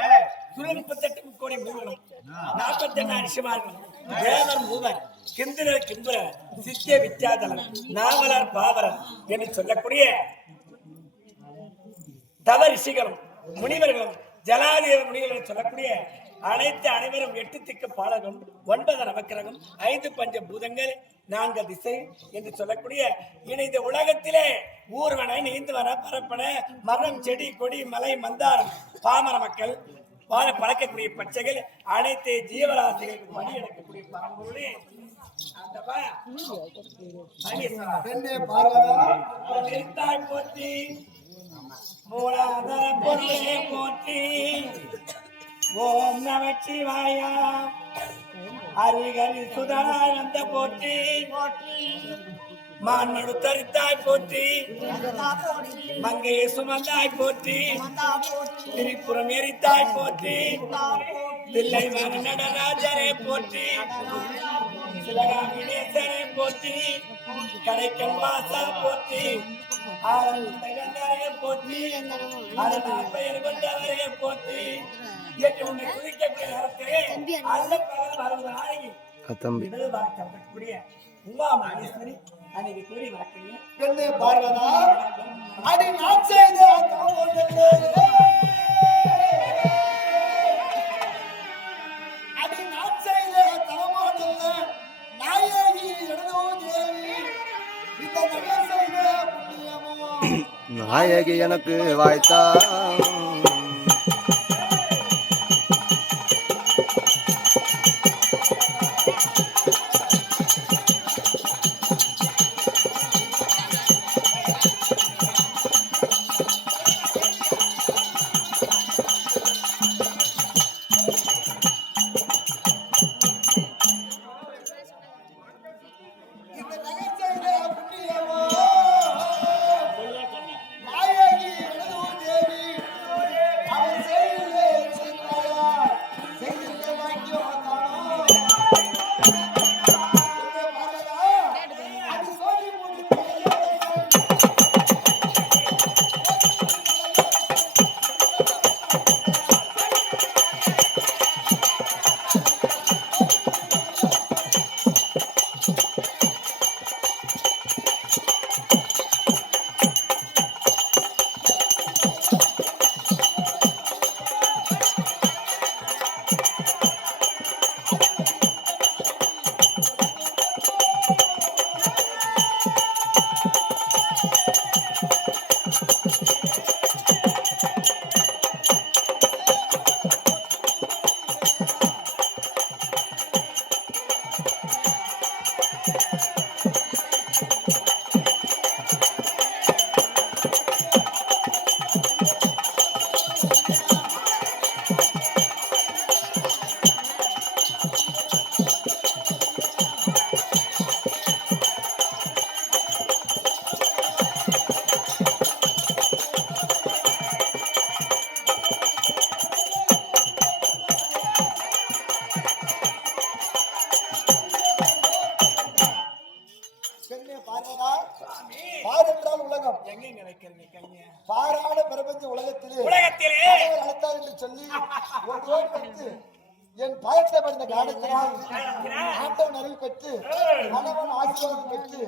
38 கோடி மூலனும் 48 ரிஷிமார்கள் தேவர் மூவர் கிந்திரர் கிம்புரர் சித்திய வித்யாதலன் நாவலர் பாவரர் என்று சொல்லக்கூடிய தவ ரிஷிகளும் முனிவர்களும் ஜலாதேவ முனிவர்கள் சொல்லக்கூடிய அனைத்து அனைவரும் 8 திக்கு பாலகம் 9 நவக்கிரகம் 5 பஞ்ச பூதங்கள் 4 திசை என்று சொல்லக்கூடிய இணைந்த உலகத்திலே ஊர்வன நீந்துவன பரப்பன மரம் செடி கொடி மலை மந்தாரம் பாமர மக்கள் வாழ பழக்கக்கூடிய பச்சைகள் அனைத்து ஜீவராசிகளுக்கு பணியெடுக்கக்கூடிய பாம்புகளே போற்றி மூலாதார பொருளே போற்றி ஓம் நமச்சிவாய ஹரிஹரி சுதனானந்த போற்றி மான்மடு தரித்தாய் போற்றி மங்கையை சுமந்தாய் போற்றி திரிபுரம் எரித்தாய் போற்றி தில்லை நடராஜரே போற்றி சிவகாமினேசரே போற்றி கடைக்கன் வாசா போற்றி போற்றி பெயர் கொண்டவரே போற்றி என்று உன்னை துதிக்கக்கூடிய நேரத்திலே அல்ல பகல் 60 நாளைக்கு உமாமகேஸ்வரி அன்னைக்கு கூறி வளர்க்கீங்க என்ன பார்வதா அடி நான் செய்த நாயகி எனக்கு வாய்த்தா பாரான பிரபஞ்ச உலகத்திலே அழைத்தார் என்று சொல்லி என் பயத்தை படுத்த காலத்தினால் ஆண்டவன் அருள் பெற்று கணவன் ஆசீர்வாதம் பெற்று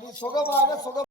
நீ சுகமாக